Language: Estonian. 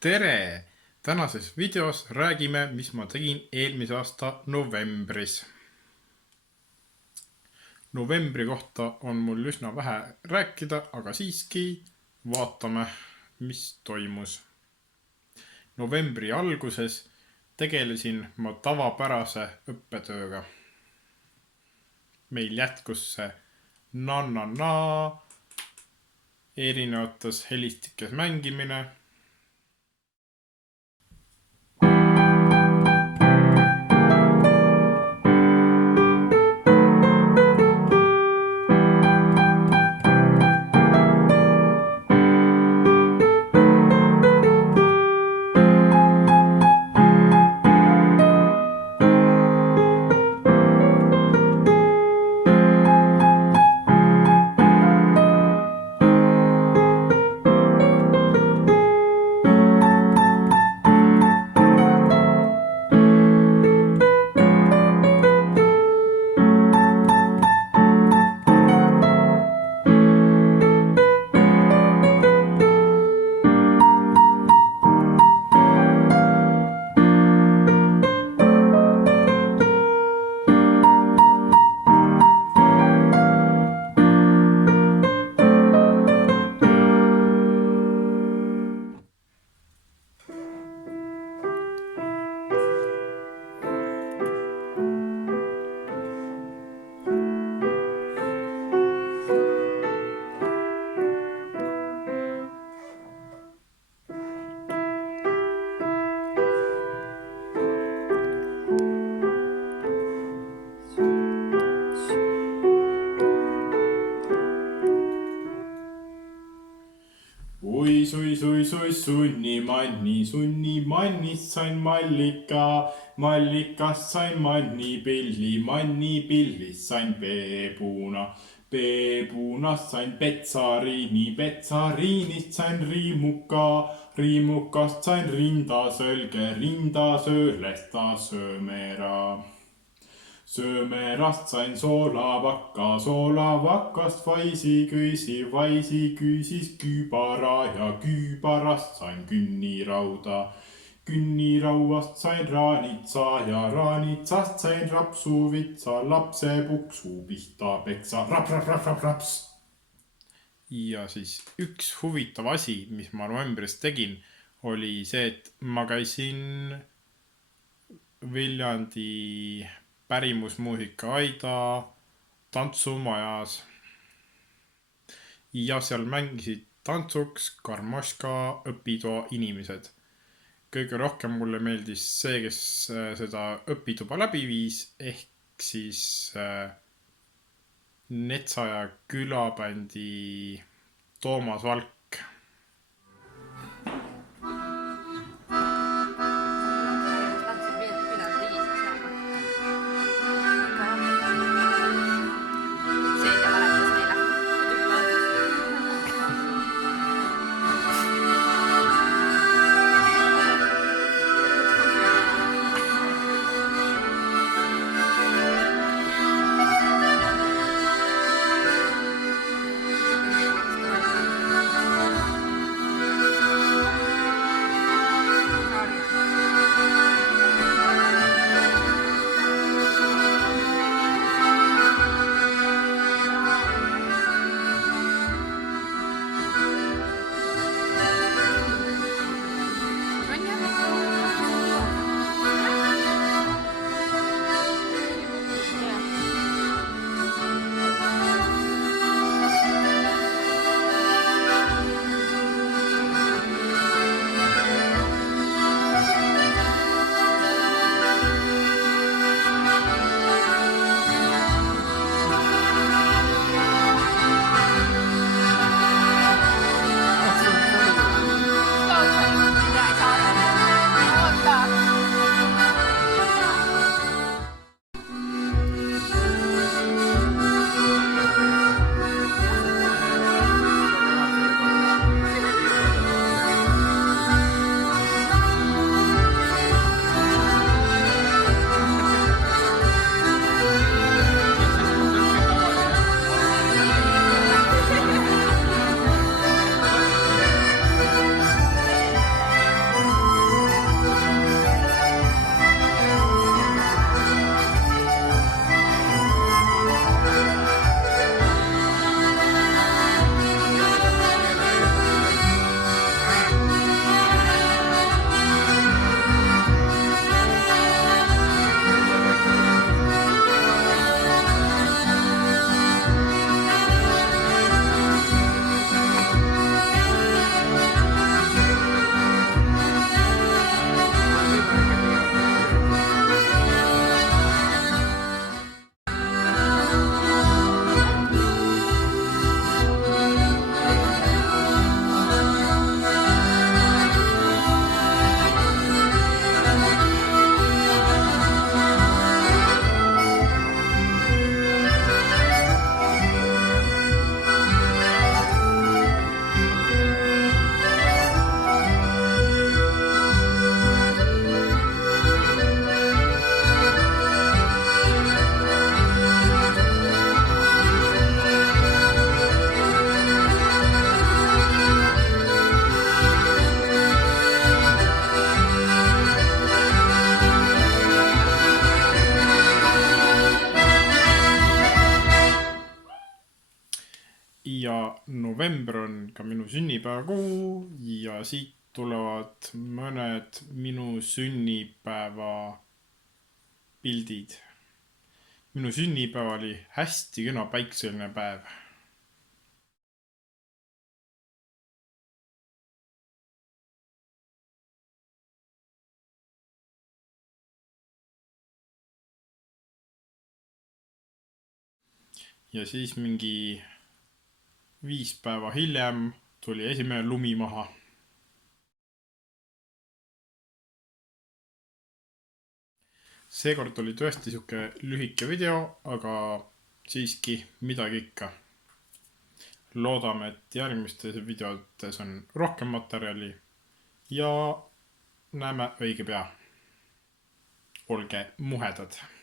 Tere! Tänases videos räägime, mis ma tegin eelmise aasta novembris. Novembri kohta on mul üsna vähe rääkida, aga siiski vaatame, mis toimus. Novembri alguses tegelesin ma tavapärase õppetööga. Meil jätkus see na erinevates helistikes mängimine. Ui sui sunnimannist sain mallika, mallikast sain mannipillist sain peepuuna, peepuunast sain petsariini, petsariinist sain riimuka, riimukast sain rindasölge, rindasöölest söömera. Söömerast sain soolavakka, soolavakast vaisi küüsis küübara ja küübarast sain künnirauda. Künnirauast sain raanitsa ja raanitsast sain rapsuvitsa, lapse puksu pihta peksa, raps. Ja siis üks huvitav asi, mis ma novembris tegin, oli see, et ma käisin Viljandi pärimusmuusika Aida tantsumajas. Ja seal mängisid tantsuks Karmoška õpitoa inimesed. Kõige rohkem mulle meeldis see, kes seda õpituba läbi viis, ehk siis Netsaja külabändi Toomas Valk. ja november on ka minu sünnipäevakuu ja siit tulevad mõned minu sünnipäeva pildid. Minu sünnipäev oli hästi kena päikseline päev. Ja siis mingi 5 päeva hiljem tuli esimene lumi maha. Seekord oli tõesti siuke lühike video, aga siiski midagi ikka. Loodame, et järgmistes videotes on rohkem materjali ja näeme õige pea. Olge muhedad!